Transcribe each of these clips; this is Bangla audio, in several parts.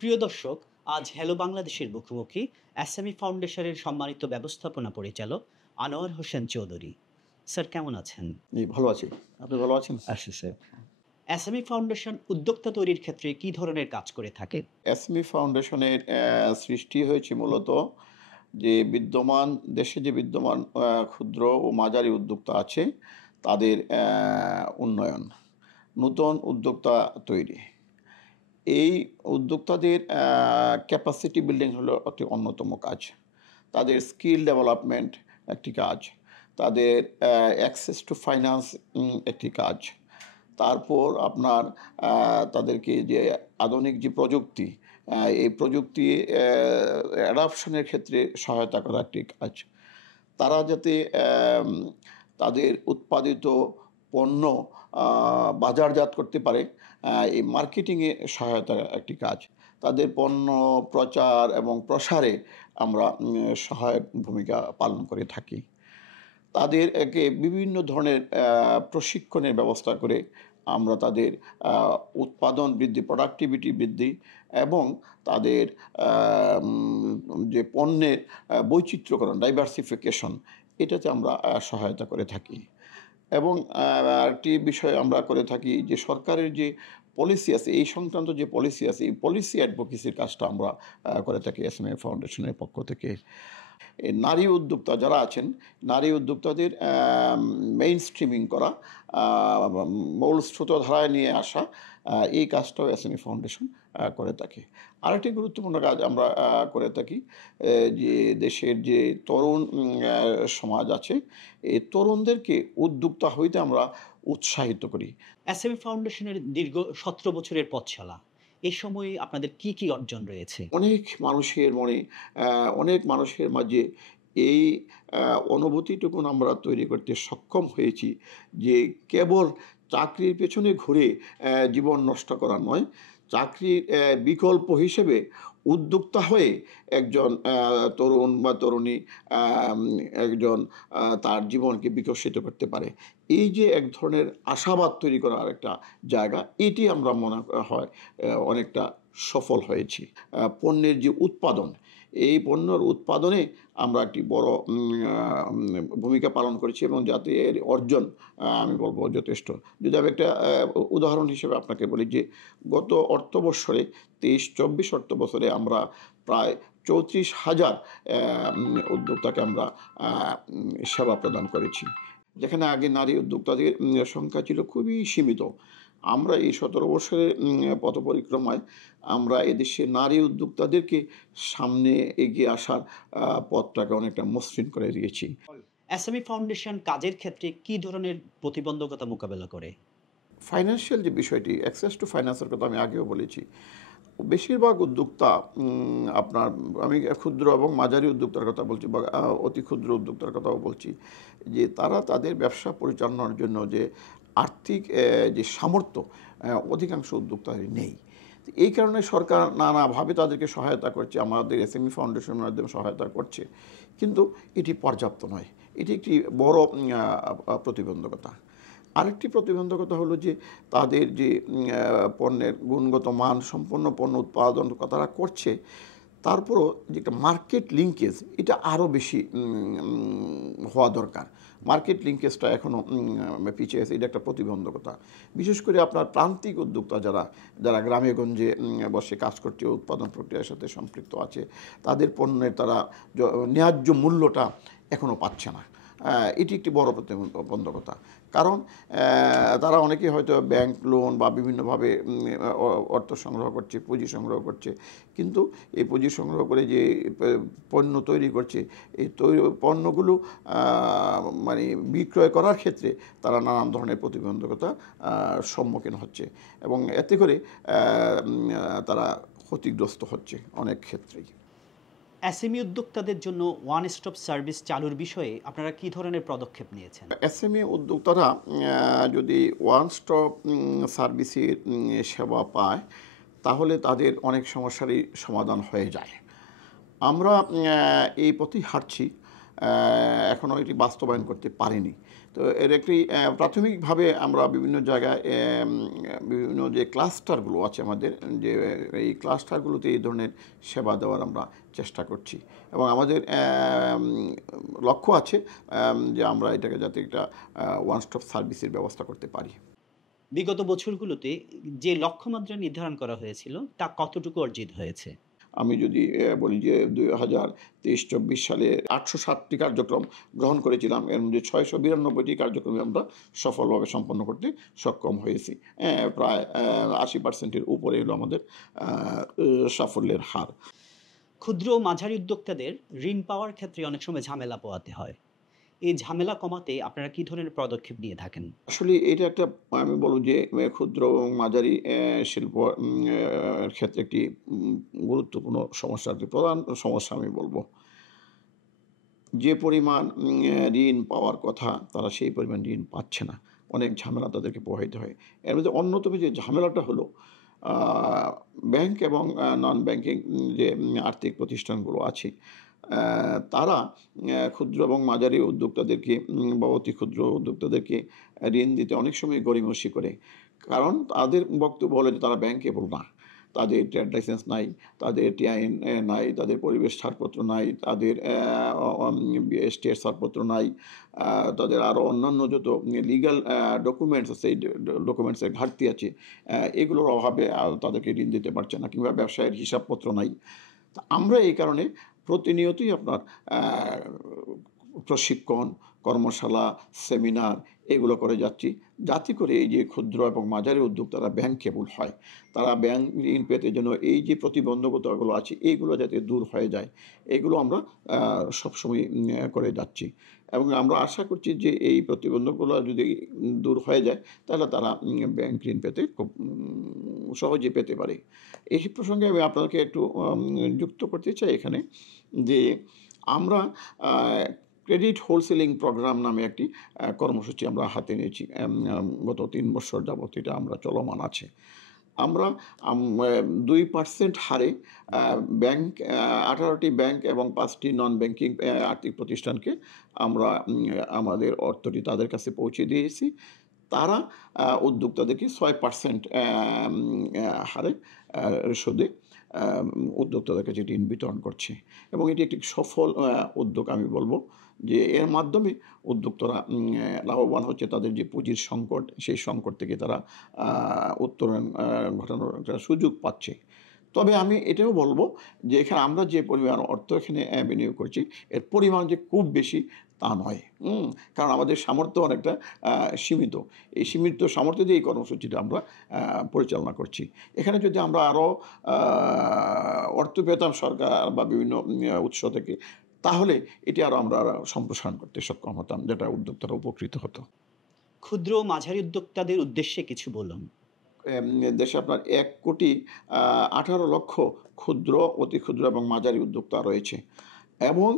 প্রিয় দর্শক, আজ হ্যালো বাংলাদেশের মুখোমুখি এসএমই ফাউন্ডেশনের সম্মানিত ব্যবস্থাপনা পরিচালক আনোয়ার হোসেন চৌধুরী। স্যার কেমন আছেন? জি, ভালো আছি। আপনি ভালো আছেন? আচ্ছা স্যার। এসএমই ফাউন্ডেশন উদ্যোক্তা তৈরির ক্ষেত্রে কি ধরনের কাজ করে থাকে? এসমি ফাউন্ডেশনের সৃষ্টি হয়েছে মূলত দেশে যে বিদ্যমান ক্ষুদ্র ও মাঝারি উদ্যোক্তা আছে, তাদের উন্নয়ন, নূতন উদ্যোক্তা তৈরি। এই উদ্যোক্তাদের ক্যাপাসিটি বিল্ডিং হলো একটি অন্যতম কাজ। তাদের স্কিল ডেভেলপমেন্ট একটি কাজ। তাদের অ্যাক্সেস টু ফাইন্যান্স একটি কাজ। তারপর আপনার তাদেরকে যে আধুনিক যে প্রযুক্তি, এই প্রযুক্তি অ্যাডাপশনের ক্ষেত্রে সহায়তা করা একটি কাজ। তারা যাতে তাদের উৎপাদিত পণ্য বাজারজাত করতে পারে, এই মার্কেটিংয়ে সহায়তা একটি কাজ। তাদের পণ্য প্রচার এবং প্রসারে আমরা সহায়ক ভূমিকা পালন করে থাকি। তাদেরকে বিভিন্ন ধরনের প্রশিক্ষণের ব্যবস্থা করে আমরা তাদের উৎপাদন বৃদ্ধি, প্রোডাক্টিভিটি বৃদ্ধি এবং তাদের যে পণ্যের বৈচিত্র্যকরণ, ডাইভার্সিফিকেশন, এটাতে আমরা সহায়তা করে থাকি। এবং আরেকটি বিষয় আমরা করে থাকি যে সরকারের যে পলিসি আছে, এই সংক্রান্ত যে পলিসি আছে, এই পলিসি অ্যাডভোকেসির কাজটা আমরা করে থাকি এসএমএ ফাউন্ডেশনের পক্ষ থেকে। এই নারী উদ্যোক্তা যারা আছেন, নারী উদ্যোক্তাদের মেইন স্ট্রিমিং করা, মূল স্রোতধারায় নিয়ে আসা, এই কাজটাও এসএমই ফাউন্ডেশন করে থাকে। আরেকটি গুরুত্বপূর্ণ কাজ আমরা করে থাকি, যে দেশের যে তরুণ সমাজ আছে, এই তরুণদেরকে উদ্যোক্তা হইতে আমরা উৎসাহিত করি। এসএমই ফাউন্ডেশনের দীর্ঘ ১৭ বছরের পথ চলা। এই সময়ে আপনাদের কি অর্জন রয়েছে? অনেক মানুষের মনে, অনেক মানুষের মাঝে এই অনুভূতিটুকুন আমরা তৈরি করতে সক্ষম হয়েছি যে কেবল চাকরির পেছনে ঘুরে জীবন নষ্ট করা নয়, চাকরির বিকল্প হিসেবে উদ্যোক্তা হয়ে একজন তরুণ বা তরুণী একজন তার জীবনকে বিকশিত করতে পারে। এই যে এক ধরনের আশাবাদ তৈরি করার একটা জায়গা, এটি আমরা মনে হয় অনেকটা সফল হয়েছি। পণ্যের যে উৎপাদন, এই পণ্যর উৎপাদনে আমরা একটি বড় ভূমিকা পালন করেছি এবং যাতে এর অর্জন আমি বলব যথেষ্ট। যদি আমি একটা উদাহরণ হিসেবে আপনাকে বলি যে গত অর্থবৎসরে ২৩-২৪ অর্থবছরে আমরা প্রায় ৩৪,০০০ উদ্যোক্তাকে আমরা সেবা প্রদান করেছি। যেখানে আগে নারী উদ্যোক্তাদের সংখ্যা ছিল খুবই সীমিত। আমরা এই ১৭ বছরের পথ পরিক্রমায় আমরা এদেশের নারী উদ্যোক্তাদেরকে সামনে এগিয়ে আসার পথটাকে অনেকটা মসৃণ করে দিয়েছি। এসএমই ফাউন্ডেশন কাজের ক্ষেত্রে কি ধরনের প্রতিবন্ধকতা মোকাবেলা করে? ফাইন্যান্সিয়াল যে বিষয়টি, অ্যাক্সেস টু ফাইন্যান্সের কথা আমি আগেও বলেছি। বেশিরভাগ উদ্যোক্তা আপনার, আমি ক্ষুদ্র এবং মাঝারি উদ্যোক্তার কথা বলছি বা অতি ক্ষুদ্র উদ্যোক্তার কথাও বলছি, যে তারা তাদের ব্যবসা পরিচালনার জন্য যে আর্থিক যে সামর্থ্য অধিকাংশ উদ্যোক্তারই নেই। এই কারণে সরকার নানাভাবে তাদেরকে সহায়তা করছে, আমাদের এসএমই ফাউন্ডেশনের মাধ্যমে সহায়তা করছে, কিন্তু এটি পর্যাপ্ত নয়। এটি একটি বড় প্রতিবন্ধকতা। আরেকটি প্রতিবন্ধকতা হলো যে তাদের যে পণ্যের গুণগত মান সম্পন্ন পণ্য উৎপাদন তারা করছে, তারপরও যে একটা মার্কেট লিঙ্কেজ, এটা আরও বেশি হওয়া দরকার। মার্কেট লিঙ্কেজটা এখনও পিছিয়ে আছে, এটা একটা প্রতিবন্ধকতা। বিশেষ করে আপনার প্রান্তিক উদ্যোক্তা যারা গ্রামে গঞ্জে বসে কাজ করছে, উৎপাদন প্রক্রিয়ার সাথে সম্পৃক্ত আছে, তাদের পণ্যের তারা ন্যায্য মূল্যটা এখনও পাচ্ছে না। এটি একটি বড় প্রতিবন্ধকতা। কারণ তারা অনেকেই হয়তো ব্যাংক লোন বা বিভিন্নভাবে অর্থ সংগ্রহ করছে, পুঁজি সংগ্রহ করছে, কিন্তু এই পুঁজি সংগ্রহ করে যে পণ্য তৈরি করছে, এই পণ্যগুলো মানে বিক্রয় করার ক্ষেত্রে তারা নানান ধরনের প্রতিবন্ধকতা সম্মুখীন হচ্ছে এবং এতে করে তারা ক্ষতিগ্রস্ত হচ্ছে অনেক ক্ষেত্রেই। এসএমই উদ্যোক্তাদের জন্য ওয়ান স্টপ সার্ভিস চালুর বিষয়ে আপনারা কি ধরনের পদক্ষেপ নিয়েছেন? এসএমই উদ্যোক্তারা যদি ওয়ান স্টপ সার্ভিসের সেবা পায়, তাহলে তাদের অনেক সমস্যারই সমাধান হয়ে যায়। আমরা এই পথেই হাঁটছি। এখনও এটি বাস্তবায়ন করতে পারেনি। তো এর একটি প্রাথমিকভাবে আমরা বিভিন্ন জায়গায় বিভিন্ন যে ক্লাস্টারগুলো আছে আমাদের, যে এই ক্লাস্টারগুলোতে এই ধরনের সেবা দেওয়ার আমরা চেষ্টা করছি এবং আমাদের লক্ষ্য আছে যে আমরা এটাকে যাতে একটা ওয়ান স্টপ সার্ভিসের ব্যবস্থা করতে পারি। বিগত বছরগুলোতে যে লক্ষ্যমাত্রা নির্ধারণ করা হয়েছিল তা কতটুকু অর্জিত হয়েছে? আমি যদি বলি যে 2023-24 সালে 807টি কার্যক্রম গ্রহণ করেছিলাম। এর মধ্যে 692টি কার্যক্রমে আমরা সফলভাবে সম্পন্ন করতে সক্ষম হয়েছি। প্রায় 80% উপরে এলো আমাদের সাফল্যের হার। ক্ষুদ্র ও মাঝারি উদ্যোক্তাদের ঋণ পাওয়ার ক্ষেত্রে অনেক সময় ঝামেলা পোহাতে হয়। এই ঝামেলা কমাতে আপনারা কি ধরনের পদক্ষেপ নিয়ে থাকেন? আসলে এটা একটা, আমি বলব যে ক্ষুদ্র এবং মাঝারি শিল্প ক্ষেত্রে একটি গুরুত্বপূর্ণ সমস্যা, একটি প্রধান সমস্যা আমি বলব। যে পরিমাণ ঋণ পাওয়ার কথা তারা সেই পরিমাণ ঋণ পাচ্ছে না। অনেক ঝামেলা তাদেরকে পোহাইতে হয়। এর মধ্যে অন্যতম যে ঝামেলাটা হলো আ ব্যাংক এবং নন ব্যাংকিং যে আর্থিক প্রতিষ্ঠানগুলো আছে, তারা ক্ষুদ্র এবং মাঝারি উদ্যোক্তাদেরকে বা অতি ক্ষুদ্র উদ্যোক্তাদেরকে ঋণ দিতে অনেক সময় গড়িমসি করে। কারণ তাদের বক্তব্য হলো যে তারা ব্যাংকেবল না। তাদের ট্রেড লাইসেন্স নাই, তাদের টিআইএন নাই, তাদের পরিবেশ ছাড়পত্র নাই, তাদের স্টেট ছাড়পত্র নাই, তাদের আরও অন্যান্য যত লিগ্যাল ডকুমেন্টস আছে, এই ডকুমেন্টসের ঘাটতি আছে, এগুলোর অভাবে তাদেরকে ঋণ দিতে পারছে না, কিংবা ব্যবসায়ের হিসাবপত্র নাই। তা আমরা এই কারণে প্রতিনিয়তই আপনার প্রশিক্ষণ, কর্মশালা, সেমিনার এগুলো করে যাচ্ছি, যাতে করে এই যে ক্ষুদ্র এবং মাঝারি উদ্যোক্তারা ব্যাংকেবল হয়। তারা ব্যাংক ঋণ পেতে যেন এই যে প্রতিবন্ধকতাগুলো আছে এইগুলো যাতে দূর হয়ে যায়, এগুলো আমরা সবসময় করে যাচ্ছি এবং আমরা আশা করছি যে এই প্রতিবন্ধকগুলো যদি দূর হয়ে যায় তাহলে তারা ব্যাংক ঋণ পেতে খুব সহজে পেতে পারে। এই প্রসঙ্গে আমি আপনাকে একটু যুক্ত করতে চাই এখানে যে আমরা ক্রেডিট হোলসেলিং প্রোগ্রাম নামে একটি কর্মসূচি আমরা হাতে নিয়েছি। গত ৩ বছর যাবত এটা আমরা চলমান আছে। আমরা 2% হারে ব্যাংক 18টি ব্যাংক এবং 5টি নন ব্যাংকিং আর্থিক প্রতিষ্ঠানকে আমরা আমাদের অর্থটি তাদের কাছে পৌঁছে দিয়েছি। তারা উদ্যোক্তাদেরকে 6% হারে সুদে উদ্যোক্তাদের কাছে ঋণ বিতরণ করছে এবং এটি একটি সফল উদ্যোগ আমি বলব যে এর মাধ্যমে উদ্যোক্তারা লাভবান হচ্ছে। তাদের যে পুঁজির সংকট, সেই সংকট থেকে তারা উত্তরণ ঘটানোর একটা সুযোগ পাচ্ছে। তবে আমি এটাও বলবো যে এখানে আমরা যে পরিমাণ অর্থ এখানে বিনিয়োগ করছি এর পরিমাণ যে খুব বেশি তা নয়। কারণ আমাদের সামর্থ্য অনেকটা সীমিত। এই সীমিত সামর্থ্য দিয়ে এই কর্মসূচিটা আমরা পরিচালনা করছি। এখানে যদি আমরা আরও অর্থ পেতাম সরকার বা বিভিন্ন উৎস থেকে, তাহলে এটি আরও আমরা সম্প্রসারণ করতে সক্ষম হতাম, যেটা উদ্যোক্তারা উপকৃত হতো। ক্ষুদ্র ও মাঝারি উদ্যোক্তাদের উদ্দেশ্যে কিছু বলুন। দেশে আপনার 1,18,00,000 ক্ষুদ্র, অতি ক্ষুদ্র এবং মাঝারি উদ্যোক্তা রয়েছে এবং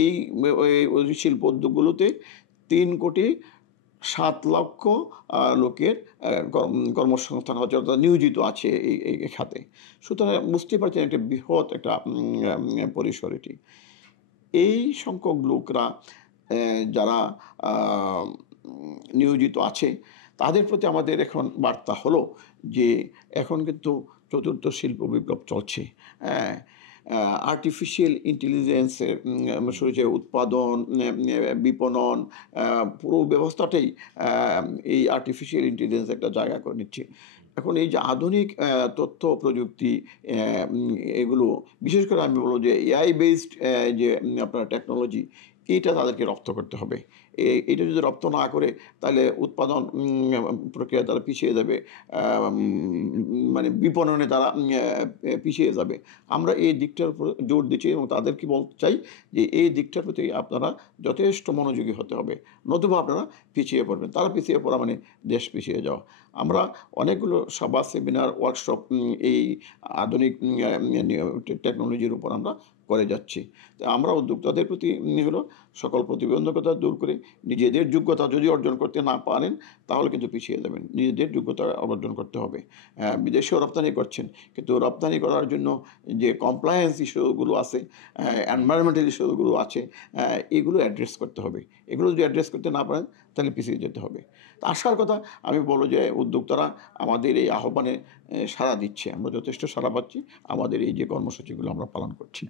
এই শিল্প উদ্যোগগুলোতে 3,07,00,000 লোকের কর্মসংস্থান হচ্ছে, অর্থাৎ নিয়োজিত আছে এই খাতে। সুতরাং বুঝতেই পারছেন একটা বৃহৎ একটা পরিসর এটি। এই সংখ্যক লোকরা যারা নিয়োজিত আছে তাদের প্রতি আমাদের এখন বার্তা হলো যে এখন কিন্তু চতুর্থ শিল্প বিপ্লব চলছে। আর্টিফিশিয়াল ইন্টেলিজেন্সের যে উৎপাদন, বিপণন, পুরো ব্যবস্থাটাই এই আর্টিফিশিয়াল ইন্টেলিজেন্স একটা জায়গা করে নিচ্ছে। এখন এই যে আধুনিক তথ্য প্রযুক্তি, এগুলো বিশেষ করে আমি বলবো যে এআই বেসড যে আপনার টেকনোলজি, এইটা তাদেরকে রপ্ত করতে হবে। এইটা যদি রপ্ত না করে তাহলে উৎপাদন প্রক্রিয়া তারা পিছিয়ে যাবে, মানে বিপণনে তারা পিছিয়ে যাবে। আমরা এই দিকটার উপর জোর দিচ্ছি এবং তাদেরকে বলতে চাই যে এই দিকটার প্রতি আপনারা যথেষ্ট মনোযোগী হতে হবে, নতুবা আপনারা পিছিয়ে পড়বেন। তারা পিছিয়ে পড়া মানে দেশ পিছিয়ে যাওয়া। আমরা অনেকগুলো সভা, সেমিনার, ওয়ার্কশপ এই আধুনিক টেকনোলজির উপর আমরা করে যাচ্ছি। তো আমরা উদ্যোক্তাদের প্রতি হলো সকল প্রতিবন্ধকতা দূর করে নিজেদের যোগ্যতা যদি অর্জন করতে না পারেন তাহলে কিন্তু পিছিয়ে যাবেন। নিজেদের যোগ্যতা অর্জন করতে হবে। বিদেশেও রপ্তানি করছেন, কিন্তু রপ্তানি করার জন্য যে কমপ্লায়েন্স ইস্যুগুলো আছে, এনভায়রনমেন্টাল ইস্যুগুলো আছে, এগুলো অ্যাড্রেস করতে হবে। এগুলো যদি অ্যাড্রেস করতে না পারেন তাহলে পিছিয়ে যেতে হবে। তো আশার কথা, আমি বলব যে উদ্যোক্তারা আমাদের এই আহ্বানে সাড়া দিচ্ছে। আমরা যথেষ্ট সাড়া পাচ্ছি। আমাদের এই যে কর্মসূচিগুলো আমরা পালন করছি।